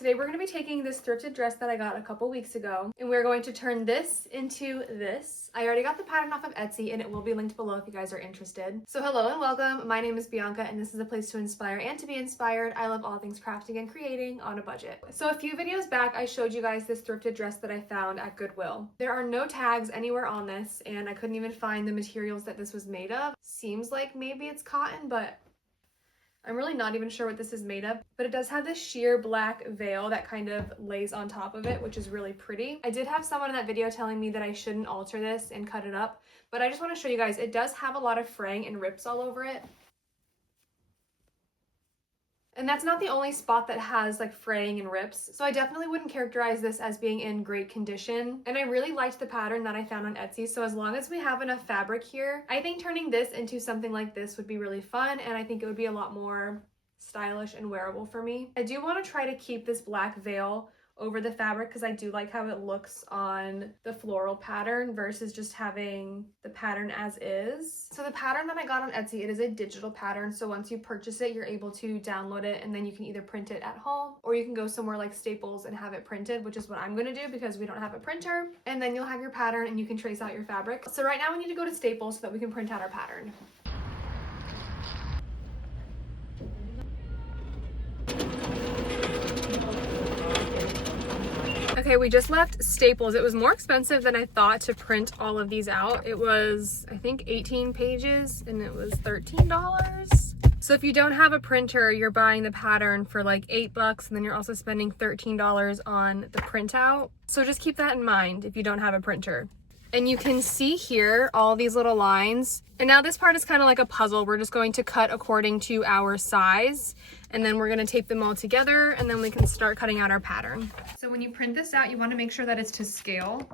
Today we're going to be taking this thrifted dress that I got a couple weeks ago, and we're going to turn this into this. I already got the pattern off of Etsy, and it will be linked below if you guys are interested. So hello and welcome. My name is Bianca, and this is a place to inspire and to be inspired. I love all things crafting and creating on a budget. So a few videos back, I showed you guys this thrifted dress that I found at Goodwill. There are no tags anywhere on this, and I couldn't even find the materials that this was made of. Seems like maybe it's cotton, but I'm really not even sure what this is made of, but it does have this sheer black veil that kind of lays on top of it, which is really pretty. I did have someone in that video telling me that I shouldn't alter this and cut it up, but I just want to show you guys, it does have a lot of fraying and rips all over it. And that's not the only spot that has like fraying and rips. So I definitely wouldn't characterize this as being in great condition. And I really liked the pattern that I found on Etsy. So as long as we have enough fabric here, I think turning this into something like this would be really fun. And I think it would be a lot more stylish and wearable for me. I do want to try to keep this black veil over the fabric because I do like how it looks on the floral pattern versus just having the pattern as is. So the pattern that I got on Etsy, it is a digital pattern. So once you purchase it, you're able to download it and then you can either print it at home or you can go somewhere like Staples and have it printed, which is what I'm gonna do because we don't have a printer. And then you'll have your pattern and you can trace out your fabric. So right now we need to go to Staples so that we can print out our pattern. Okay, we just left Staples. It was more expensive than I thought to print all of these out. It was, I think, 18 pages and it was $13. So if you don't have a printer, you're buying the pattern for like $8 and then you're also spending $13 on the printout. So just keep that in mind if you don't have a printer. And you can see here all these little lines. And now this part is kind of like a puzzle. We're just going to cut according to our size. And then we're going to tape them all together and then we can start cutting out our pattern. So when you print this out, you want to make sure that it's to scale.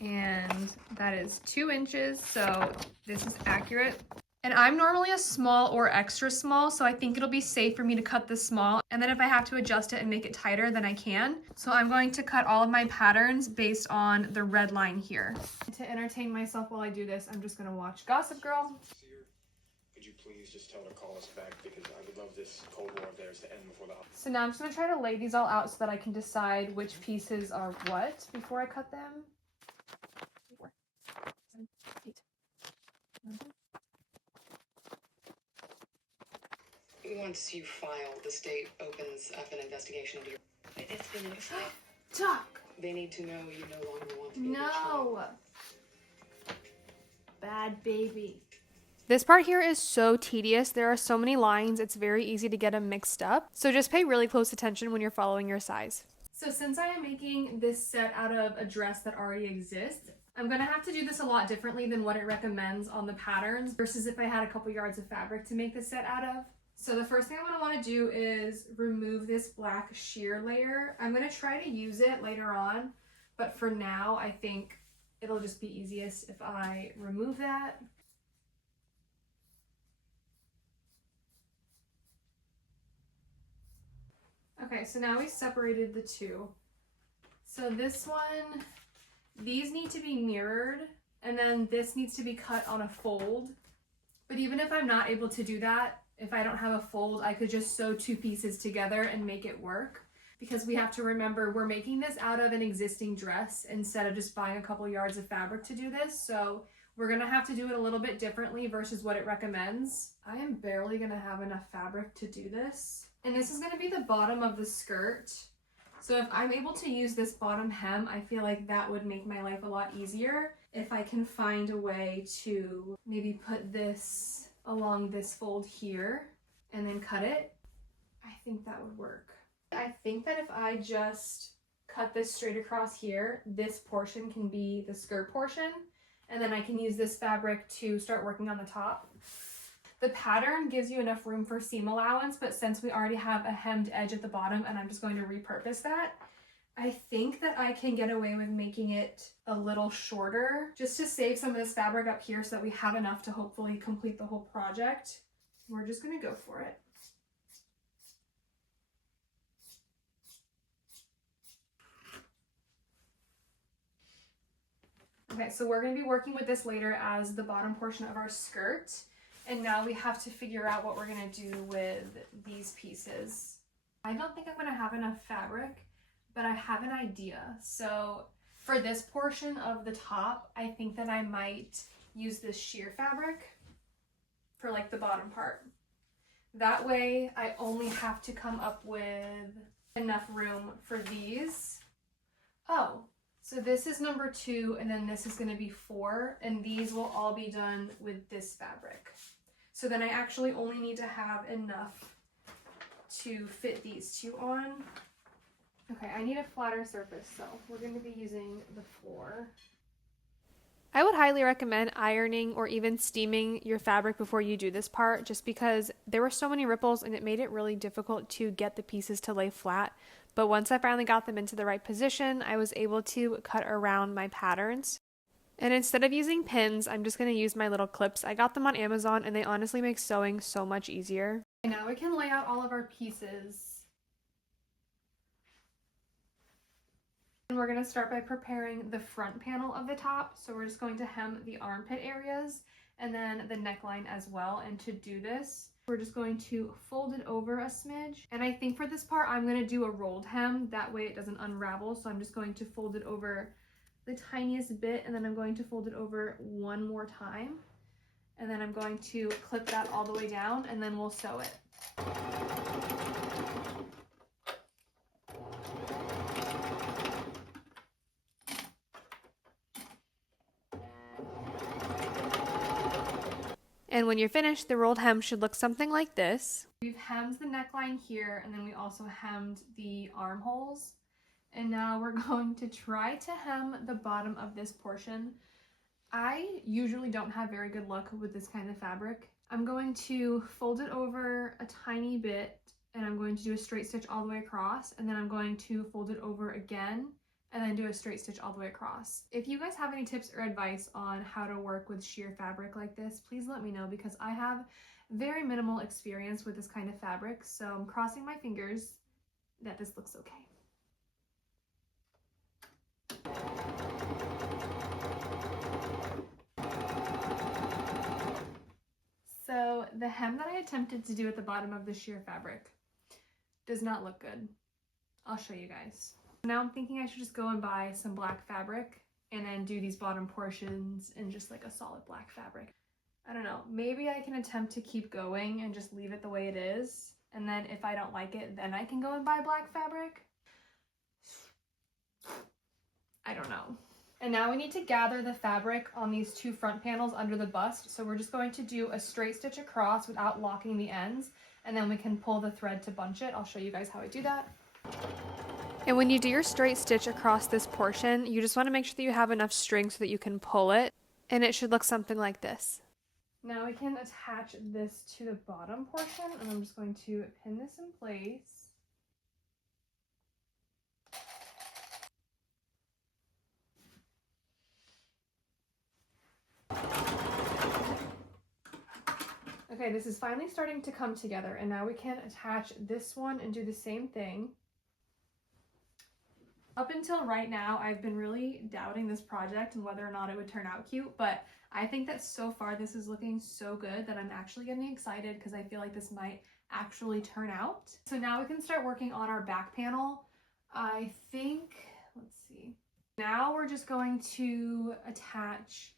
And that is 2 inches. So this is accurate. And I'm normally a small or extra small, so I think it'll be safe for me to cut this small. And then if I have to adjust it and make it tighter, then I can. So I'm going to cut all of my patterns based on the red line here. To entertain myself while I do this, I'm just gonna watch Gossip Girl. Could you please just tell her to call us back because I would love this Cold War of theirs to end before the holidays. So now I'm just gonna try to lay these all out so that I can decide which pieces are what before I cut them. 4, 7, 8, 9. Once you file, the state opens up an investigation into your... It's been Talk! They need to know you no longer want to be No! Bad baby. This part here is so tedious. There are so many lines. It's very easy to get them mixed up. So just pay really close attention when you're following your size. So since I am making this set out of a dress that already exists, I'm gonna have to do this a lot differently than what it recommends on the patterns versus if I had a couple yards of fabric to make this set out of. So the first thing I'm gonna wanna do is remove this black sheer layer. I'm gonna try to use it later on, but for now, I think it'll just be easiest if I remove that. Okay, so now we separated the two. So this one, these need to be mirrored, and then this needs to be cut on a fold. But even if I'm not able to do that, if I don't have a fold, I could just sew 2 pieces together and make it work. Because we have to remember, we're making this out of an existing dress instead of just buying a couple yards of fabric to do this. So we're gonna have to do it a little bit differently versus what it recommends. I am barely gonna have enough fabric to do this. And this is gonna be the bottom of the skirt. So if I'm able to use this bottom hem, I feel like that would make my life a lot easier if I can find a way to maybe put this along this fold here and then cut it. I think that would work. I think that if I just cut this straight across here, this portion can be the skirt portion, and then I can use this fabric to start working on the top. The pattern gives you enough room for seam allowance, but since we already have a hemmed edge at the bottom and I'm just going to repurpose that, I think that I can get away with making it a little shorter just to save some of this fabric up here so that we have enough to hopefully complete the whole project. We're just gonna go for it. Okay, so we're gonna be working with this later as the bottom portion of our skirt. And now we have to figure out what we're gonna do with these pieces. I don't think I'm gonna have enough fabric, but I have an idea. So for this portion of the top, I think that I might use this sheer fabric for like the bottom part. That way I only have to come up with enough room for these. Oh, so this is number 2, and then this is going to be 4, and these will all be done with this fabric. So then I actually only need to have enough to fit these 2 on. Okay, I need a flatter surface, so we're going to be using the 4. I would highly recommend ironing or even steaming your fabric before you do this part, just because there were so many ripples and it made it really difficult to get the pieces to lay flat. But once I finally got them into the right position, I was able to cut around my patterns. And instead of using pins, I'm just going to use my little clips. I got them on Amazon and they honestly make sewing so much easier. And now we can lay out all of our pieces. And we're going to start by preparing the front panel of the top. So we're just going to hem the armpit areas and then the neckline as well. And to do this, we're just going to fold it over a smidge. And I think for this part, I'm going to do a rolled hem. That way it doesn't unravel. So I'm just going to fold it over the tiniest bit, and then I'm going to fold it over one more time. And then I'm going to clip that all the way down, and then we'll sew it. And when you're finished, the rolled hem should look something like this. We've hemmed the neckline here, and then we also hemmed the armholes. And now we're going to try to hem the bottom of this portion. I usually don't have very good luck with this kind of fabric. I'm going to fold it over a tiny bit, and I'm going to do a straight stitch all the way across, and then I'm going to fold it over again, and then do a straight stitch all the way across. If you guys have any tips or advice on how to work with sheer fabric like this, please let me know, because I have very minimal experience with this kind of fabric, so I'm crossing my fingers that this looks okay. So the hem that I attempted to do at the bottom of the sheer fabric does not look good. I'll show you guys. Now I'm thinking I should just go and buy some black fabric and then do these bottom portions in just like a solid black fabric. I don't know, maybe I can attempt to keep going and just leave it the way it is. And then if I don't like it, then I can go and buy black fabric. I don't know. And now we need to gather the fabric on these 2 front panels under the bust. So we're just going to do a straight stitch across without locking the ends, and then we can pull the thread to bunch it. I'll show you guys how I do that. And when you do your straight stitch across this portion, you just want to make sure that you have enough string so that you can pull it, and it should look something like this. Now we can attach this to the bottom portion, and I'm just going to pin this in place. Okay, this is finally starting to come together, and now we can attach this one and do the same thing. Up until right now, I've been really doubting this project and whether or not it would turn out cute, but I think that so far this is looking so good that I'm actually getting excited because I feel like this might actually turn out. So now we can start working on our back panel. I think, let's see. Now we're just going to attach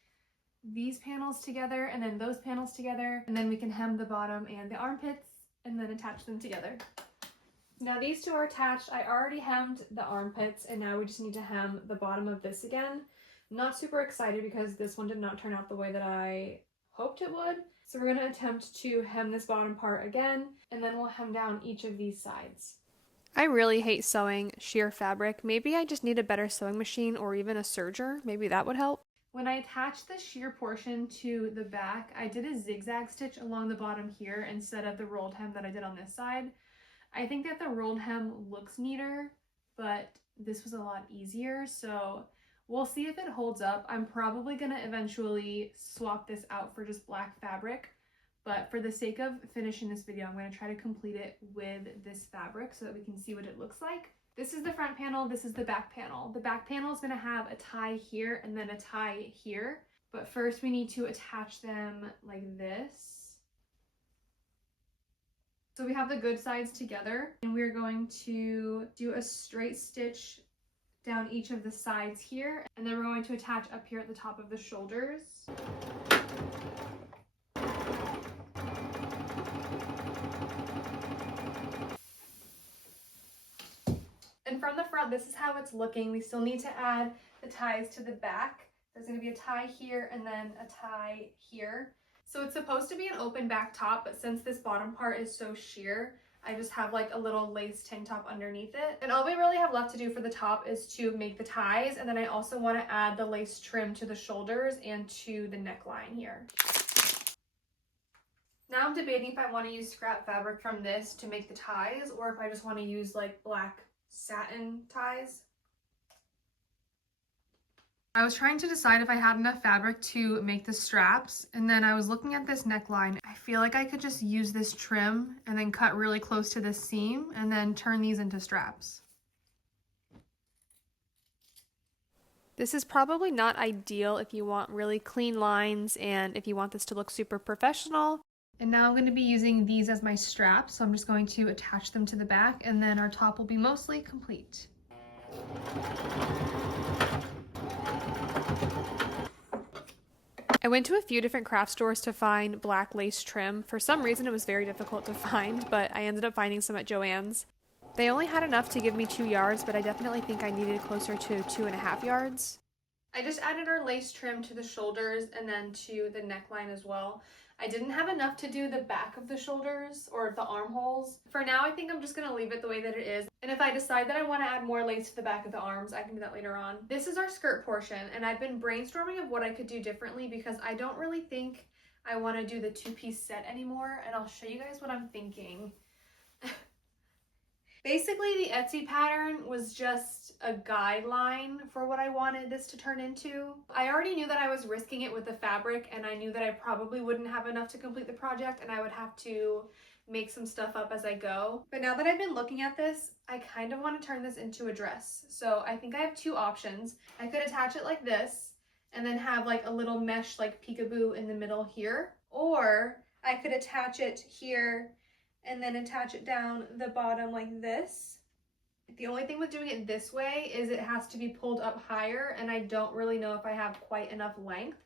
these panels together and then those panels together, and then we can hem the bottom and the armpits and then attach them together. Now these 2 are attached. I already hemmed the armpits, and now we just need to hem the bottom of this again. I'm not super excited because this one did not turn out the way that I hoped it would. So we're going to attempt to hem this bottom part again, and then we'll hem down each of these sides. I really hate sewing sheer fabric. Maybe I just need a better sewing machine or even a serger. Maybe that would help. When I attached the sheer portion to the back, I did a zigzag stitch along the bottom here instead of the rolled hem that I did on this side. I think that the rolled hem looks neater, but this was a lot easier, so we'll see if it holds up. I'm probably going to eventually swap this out for just black fabric, but for the sake of finishing this video, I'm going to try to complete it with this fabric so that we can see what it looks like. This is the front panel, this is the back panel. The back panel is going to have a tie here and then a tie here, but first we need to attach them like this. So we have the good sides together, and we're going to do a straight stitch down each of the sides here, and then we're going to attach up here at the top of the shoulders. And from the front, this is how it's looking. We still need to add the ties to the back. There's going to be a tie here and then a tie here. So it's supposed to be an open back top, but since this bottom part is so sheer, I just have like a little lace tank top underneath it. And all we really have left to do for the top is to make the ties, and then I also want to add the lace trim to the shoulders and to the neckline here. Now I'm debating if I want to use scrap fabric from this to make the ties, or if I just want to use like black satin ties. I was trying to decide if I had enough fabric to make the straps, and then I was looking at this neckline. I feel like I could just use this trim and then cut really close to this seam and then turn these into straps. This is probably not ideal if you want really clean lines and if you want this to look super professional. And now I'm going to be using these as my straps, so I'm just going to attach them to the back, and then our top will be mostly complete. I went to a few different craft stores to find black lace trim. For some reason it was very difficult to find, but I ended up finding some at Joann's. They only had enough to give me 2 yards, but I definitely think I needed closer to 2.5 yards. I just added our lace trim to the shoulders and then to the neckline as well. I didn't have enough to do the back of the shoulders or the armholes. For now, I think I'm just gonna leave it the way that it is. And if I decide that I wanna add more lace to the back of the arms, I can do that later on. This is our skirt portion, and I've been brainstorming of what I could do differently because I don't really think I wanna do the 2-piece set anymore, and I'll show you guys what I'm thinking. Basically, the Etsy pattern was just a guideline for what I wanted this to turn into. I already knew that I was risking it with the fabric, and I knew that I probably wouldn't have enough to complete the project, and I would have to make some stuff up as I go. But now that I've been looking at this, I kind of want to turn this into a dress. So I think I have 2 options. I could attach it like this, and then have like a little mesh like peekaboo in the middle here, or I could attach it here and then attach it down the bottom like this. The only thing with doing it this way is it has to be pulled up higher, and I don't really know if I have quite enough length.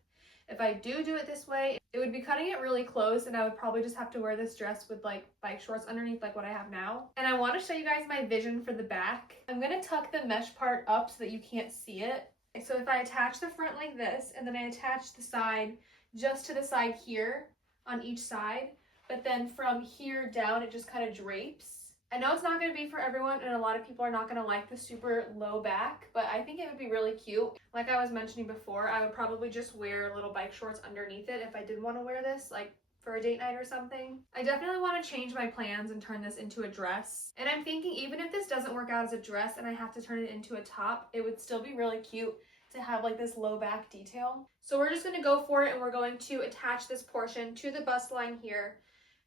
If I do it this way, it would be cutting it really close, and I would probably just have to wear this dress with like bike shorts underneath like what I have now. And I want to show you guys my vision for the back. I'm going to tuck the mesh part up so that you can't see it. So if I attach the front like this, and then I attach the side just to the side here on each side, but then from here down it just kind of drapes. I know it's not going to be for everyone, and a lot of people are not going to like the super low back, but I think it would be really cute. Like I was mentioning before, I would probably just wear little bike shorts underneath it if I did want to wear this, like for a date night or something. I definitely want to change my plans and turn this into a dress. And I'm thinking even if this doesn't work out as a dress and I have to turn it into a top, it would still be really cute to have like this low back detail. So we're just going to go for it, and we're going to attach this portion to the bust line here.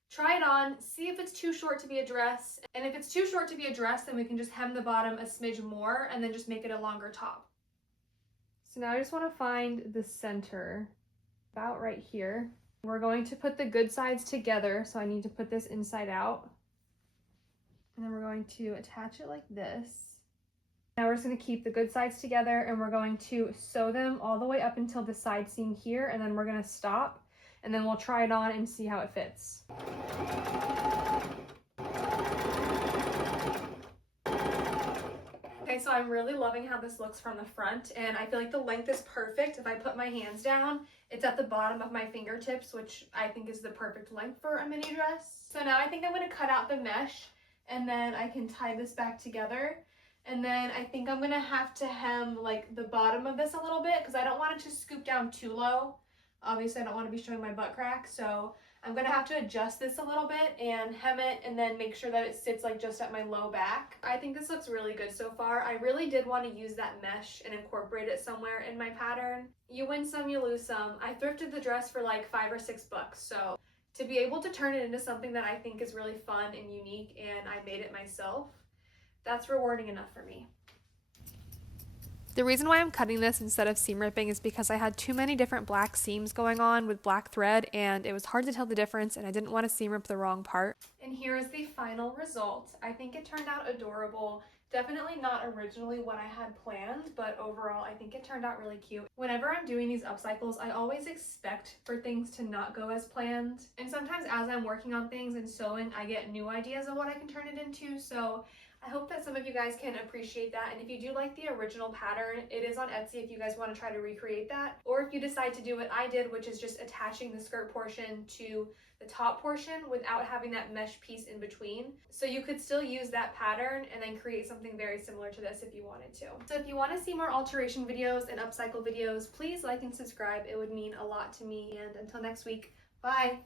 Try it on, see if it's too short to be a dress, and if it's too short to be a dress, then we can just hem the bottom a smidge more and then just make it a longer top. So now I just want to find the center, about right here. We're going to put the good sides together, so I need to put this inside out. And then we're going to attach it like this. Now we're just going to keep the good sides together, and we're going to sew them all the way up until the side seam here, and then we're going to stop. And then we'll try it on and see how it fits. Okay, so I'm really loving how this looks from the front, and I feel like the length is perfect. If I put my hands down, it's at the bottom of my fingertips, which I think is the perfect length for a mini dress. So now I think I'm going to cut out the mesh, and then I can tie this back together. And then I think I'm going to have to hem like the bottom of this a little bit because I don't want it to scoop down too low. Obviously, I don't want to be showing my butt crack, so I'm going to have to adjust this a little bit and hem it and then make sure that it sits like just at my low back. I think this looks really good so far. I really did want to use that mesh and incorporate it somewhere in my pattern. You win some, you lose some. I thrifted the dress for like $5 or $6, so to be able to turn it into something that I think is really fun and unique, and I made it myself, that's rewarding enough for me. The reason why I'm cutting this instead of seam ripping is because I had too many different black seams going on with black thread, and it was hard to tell the difference, and I didn't want to seam rip the wrong part. And here is the final result. I think it turned out adorable. Definitely not originally what I had planned, but overall I think it turned out really cute. Whenever I'm doing these upcycles, I always expect for things to not go as planned. And sometimes as I'm working on things and sewing, I get new ideas of what I can turn it into. So I hope that some of you guys can appreciate that. And if you do like the original pattern, it is on Etsy if you guys want to try to recreate that. Or if you decide to do what I did, which is just attaching the skirt portion to the top portion without having that mesh piece in between. So you could still use that pattern and then create something very similar to this if you wanted to. So if you want to see more alteration videos and upcycle videos, please like and subscribe. It would mean a lot to me. And until next week, bye!